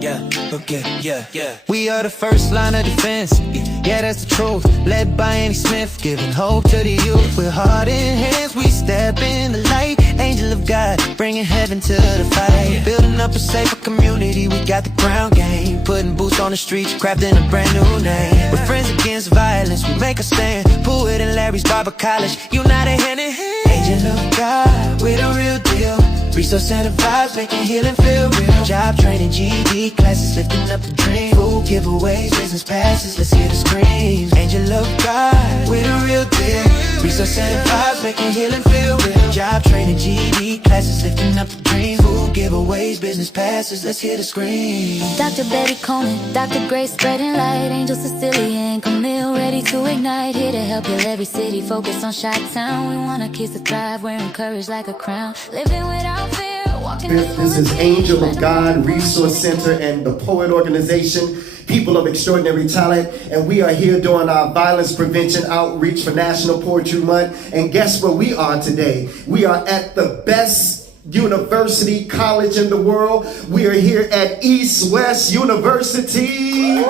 yeah. We are the first line of defense. Yeah, that's the truth. Led by Andy Smith, giving hope to the youth. With heart in hands, we step in the light. Angel of God, bringing heaven to the fight. Building up a safer community, we got the ground game. Putting boots on the streets, crafting a brand new name. We're friends against violence, we make a stand. P.O.E.T and Larry's Barber College, united hand in hand. Angel of God, we're the real deal. Resource center vibes, making healing feel real. Job training, GED classes, lifting up the dream. Food giveaways, business passes, let's hear the screams. Angel of God, we're the real deal. Resource center vibes, making healing feel real. Job training, GED classes, lifting up the dream. Food giveaways, business passes, let's hear the scream. Dr. Betty Coleman, Dr. Grace spreading light. Angel Cecilia and Camille ready to ignite. Here to help heal every city, focus on Chi-Town. We want our kids to thrive, wearing courage like a crown. Living without fear, walking This is Angel of God Resource Center and the P.O.E.T organization, people of extraordinary talent, and we are here doing our violence prevention outreach for National Poetry Month. And guess where we are today? We are at the best university college in the world. We are here at East West University.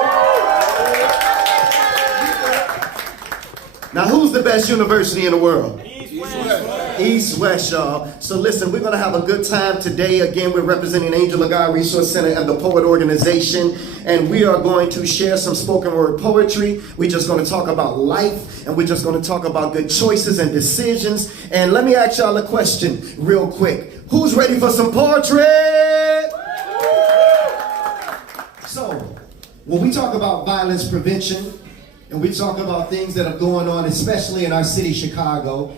Now, who's the best university in the world? East West, y'all. So listen, we're going to have a good time today. Again, we're representing Angel of God Resource Center and the P.O.E.T organization, and we are going to share some spoken word poetry. We're just going to talk about life, and we're just going to talk about good choices and decisions. And let me ask y'all a question real quick. Who's ready for some poetry? So, when we talk about violence prevention, and we talk about things that are going on, especially in our city, Chicago,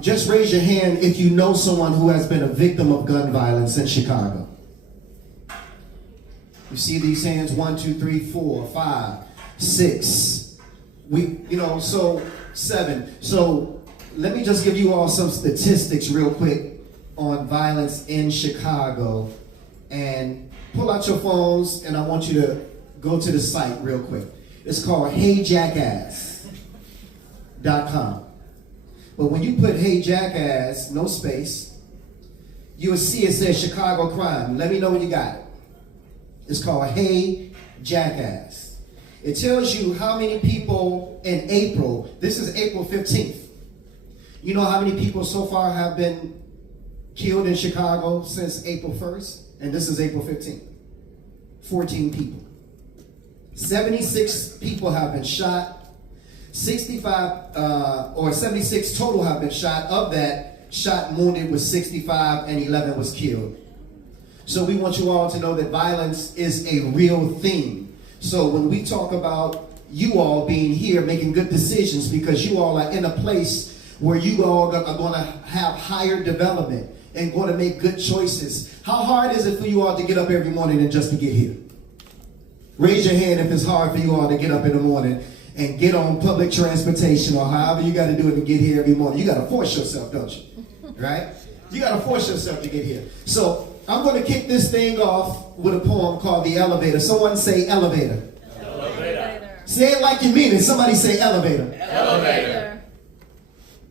just raise your hand if you know someone who has been a victim of gun violence in Chicago. You see these hands, 1, 2, 3, 4, 5, 6. So 7. So let me just give you all some statistics real quick on violence in Chicago. And pull out your phones, and I want you to go to the site real quick. It's called HeyJackass.com. But when you put Hey Jackass, no space, you will see it says Chicago crime. Let me know when you got it. It's called Hey Jackass. It tells you how many people in April, this is April 15th. You know how many people so far have been killed in Chicago since April 1st? And this is April 15th. 14 people. 76 people have been shot. 76 total have been shot. Of that, shot and wounded was 65 and 11 was killed. So we want you all to know that violence is a real thing. So when we talk about you all being here making good decisions because you all are in a place where you all are going to have higher development and going to make good choices. How hard is it for you all to get up every morning and just to get here? Raise your hand if it's hard for you all to get up in the morning and get on public transportation or however you got to do it to get here every morning. You got to force yourself, don't you? Right? You got to force yourself to get here. So I'm going to kick this thing off with a poem called The Elevator. Someone say elevator. Elevator. Say it like you mean it. Somebody say elevator. Elevator.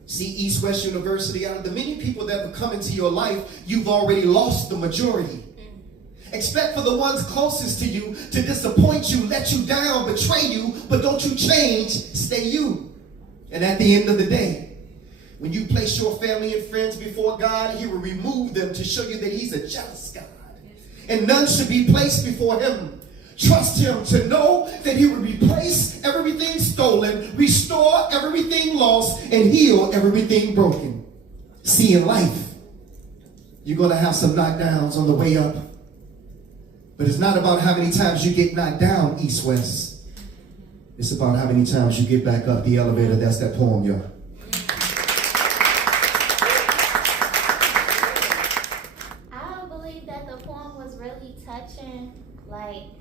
See, East West University, out of the many people that have come into your life, you've already lost the majority. Expect for the ones closest to you to disappoint you, let you down, betray you, but don't you change, stay you. And at the end of the day, when you place your family and friends before God, He will remove them to show you that He's a jealous God. And none should be placed before Him. Trust Him to know that He will replace everything stolen, restore everything lost, and heal everything broken. See, in life, you're going to have some knockdowns on the way up. But it's not about how many times you get knocked down, East West. It's about how many times you get back up the elevator. That's that poem, y'all. I believe that the poem was really touching. Like,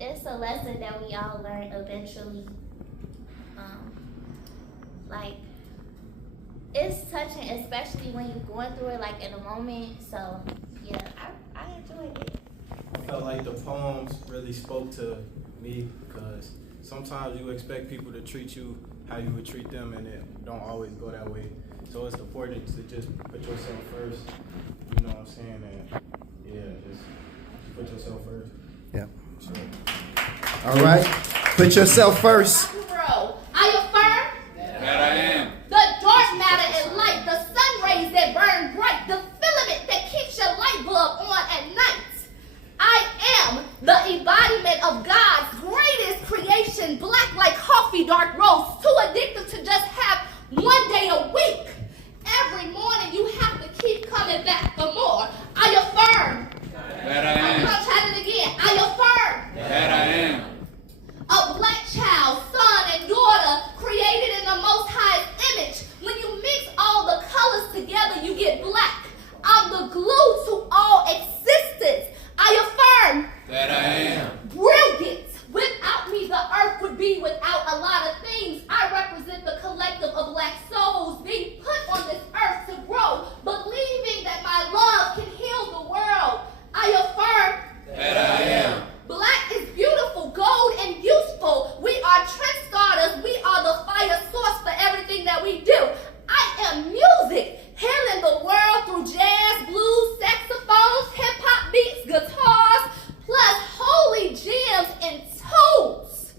it's a lesson that we all learn eventually. It's touching, especially when you're going through it, like, in a moment. So, yeah, I enjoyed it. I felt like the poems really spoke to me because sometimes you expect people to treat you how you would treat them, and it don't always go that way. So it's important to just put yourself first, you know what I'm saying? And yeah, just put yourself first. Yeah. All right. Put yourself first. Bro, I affirm That I am. the dark matter and light, the sun rays that burn bright, the filament that keeps your light bulb on at night. I am the embodiment of God's greatest creation, black like coffee, dark roast, too addicted to just have one day a week. Every morning you have to keep coming back for more. I affirm. That I I'm am. gonna try it again. I affirm. That I am. A black child, son and daughter, created in the Most High's image. When you mix all the colors together, you get black. I'm the glue to all existence. I affirm. That I am. Brilliant. Without me, the earth would be without a lot of things. I represent the collective of black souls being put on this earth to grow, believing that my love can heal the world. I affirm. That I am. Black is beautiful, gold, and useful. We are trend starters. We are the fire source for everything that we do. I am music, healing the world through jazz, blues, saxophones, hip-hop beats, guitars, plus holy gems and tools.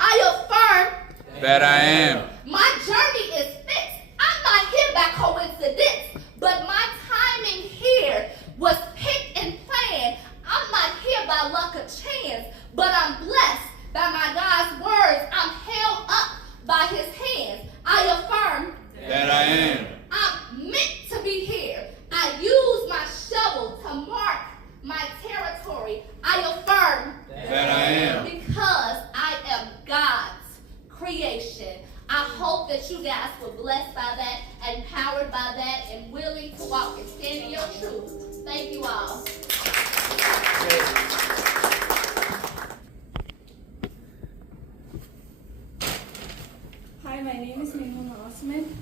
I affirm That I am. my journey is fixed. I'm not here by coincidence, but my timing here was picked and planned. I'm not here by luck or chance, but I'm blessed by my God's words. I'm held up by his hands. I affirm That I am. I'm meant to be here. I use my shovel to mark my territory. I affirm That I am. because I am God's creation. I hope that you guys were blessed by that, empowered by that, and willing to walk and stand in your truth. Thank you all. Hi, my name is Maimuna Osman.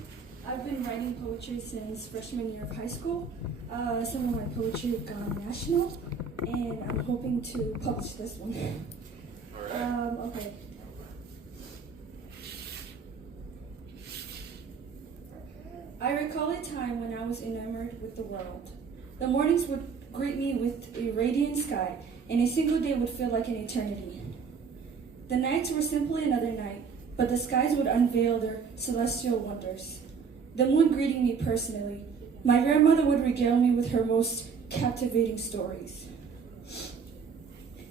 I've been writing poetry since freshman year of high school. Some of my poetry have gone national, and I'm hoping to publish this one. Okay. I recall a time when I was enamored with the world. The mornings would greet me with a radiant sky, and a single day would feel like an eternity. The nights were simply another night, but the skies would unveil their celestial wonders. The moon greeting me personally. My grandmother would regale me with her most captivating stories.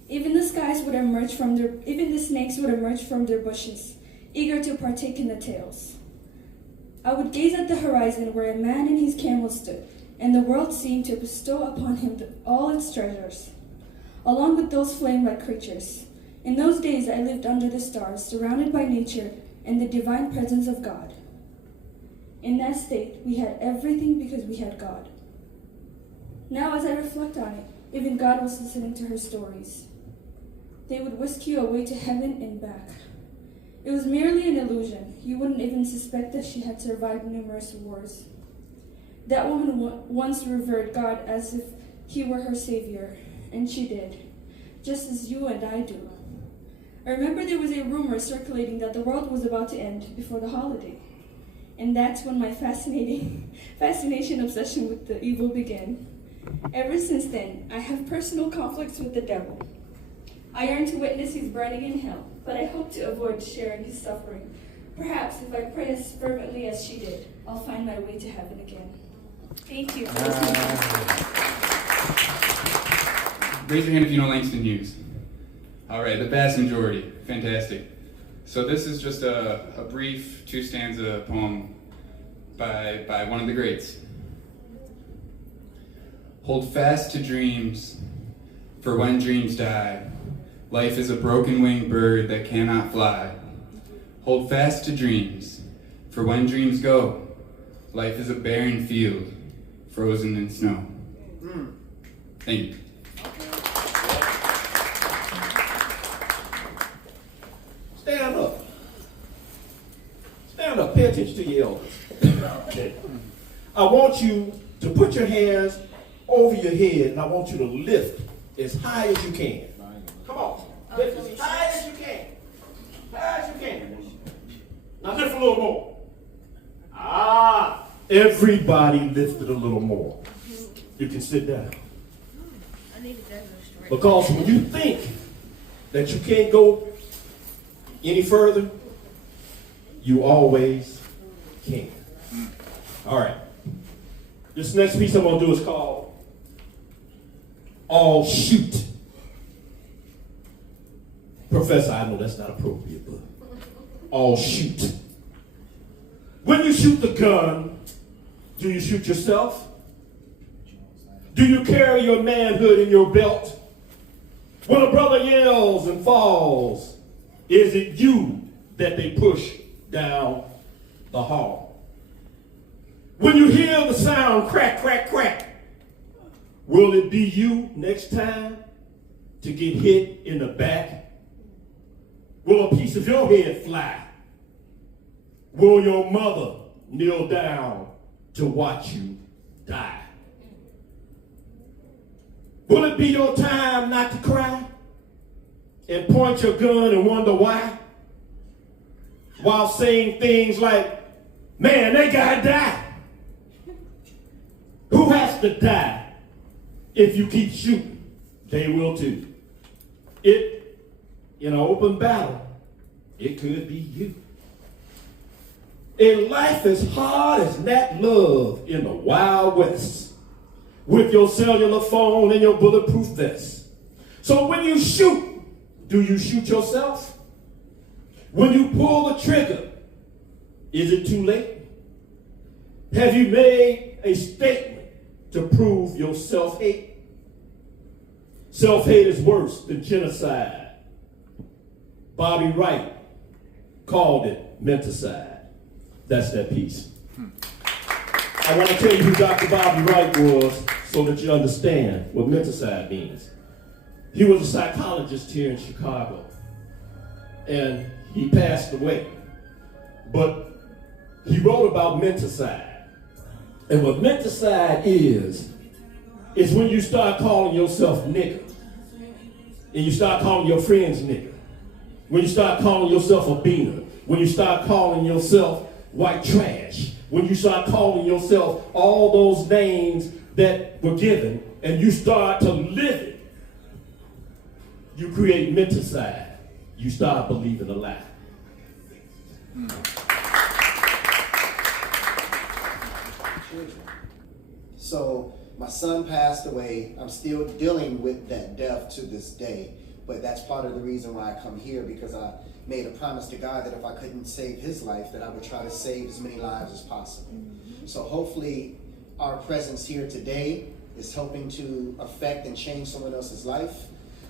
Even the snakes would emerge from their bushes, eager to partake in the tales. I would gaze at the horizon where a man and his camel stood, and the world seemed to bestow upon him all its treasures, along with those flame-like creatures. In those days I lived under the stars, surrounded by nature and the divine presence of God. In that state, we had everything because we had God. Now as I reflect on it, even God was listening to her stories. They would whisk you away to heaven and back. It was merely an illusion. You wouldn't even suspect that she had survived numerous wars. That woman once revered God as if he were her savior, and she did, just as you and I do. I remember there was a rumor circulating that the world was about to end before the holiday. And that's when my fascination obsession with the evil began. Ever since then, I have personal conflicts with the devil. I yearn to witness his burning in hell, but I hope to avoid sharing his suffering. Perhaps if I pray as fervently as she did, I'll find my way to heaven again. Thank you. Raise your hand if you know Langston Hughes. All right, the vast majority. Fantastic. So this is just a brief two-stanza poem by one of the greats. Hold fast to dreams, for when dreams die, life is a broken-winged bird that cannot fly. Hold fast to dreams, for when dreams go, life is a barren field, frozen in snow. Thank you. Stand up. Stand up. Pay attention to your elders. Okay. I want you to put your hands over your head, and I want you to lift as high as you can. Come on. Lift as high as you can. High as you can. Now lift a little more. Ah. Everybody lifted a little more. You can sit down. Because when you think that you can't go any further, you always can. All right. This next piece I'm going to do is called All Shoot. Professor, I know that's not appropriate, but all shoot. When you shoot the gun, do you shoot yourself? Do you carry your manhood in your belt? When a brother yells and falls, is it you that they push down the hall? When you hear the sound crack, crack, crack, will it be you next time to get hit in the back? Will a piece of your head fly? Will your mother kneel down to watch you die? Will it be your time not to cry and point your gun and wonder why? While saying things like, man, they gotta die. Who has to die? If you keep shooting, they will too. In an open battle, it could be you. In life as hard as that love in the Wild West, with your cellular phone and your bulletproof vest. So when you shoot, do you shoot yourself? When you pull the trigger, is it too late? Have you made a statement to prove your self-hate? Self-hate is worse than genocide. Bobby Wright called it menticide. That's that piece. I want to tell you who Dr. Bobby Wright was so that you understand what menticide means. He was a psychologist here in Chicago, and he passed away. But he wrote about menticide. And what menticide is when you start calling yourself nigger, and you start calling your friends nigger, when you start calling yourself a beaner, when you start calling yourself white trash, when you start calling yourself all those names that were given, and you start to live it, you create menticide. You start believing a lie. So my son passed away. I'm still dealing with that death to this day. But that's part of the reason why I come here, because I made a promise to God that if I couldn't save his life, that I would try to save as many lives as possible. So hopefully our presence here today is helping to affect and change someone else's life.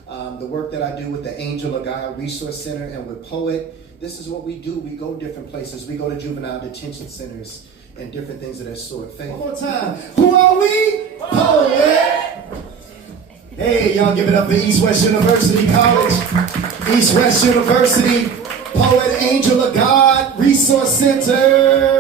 The work that I do with the Angel of God Resource Center and with P.O.E.T, this is what we do. We go different places. We go to juvenile detention centers and different things of that sort. One more time. Who are we? P.O.E.T. Hey, y'all give it up for East West University College. East West University, P.O.E.T, Angel of God Resource Center.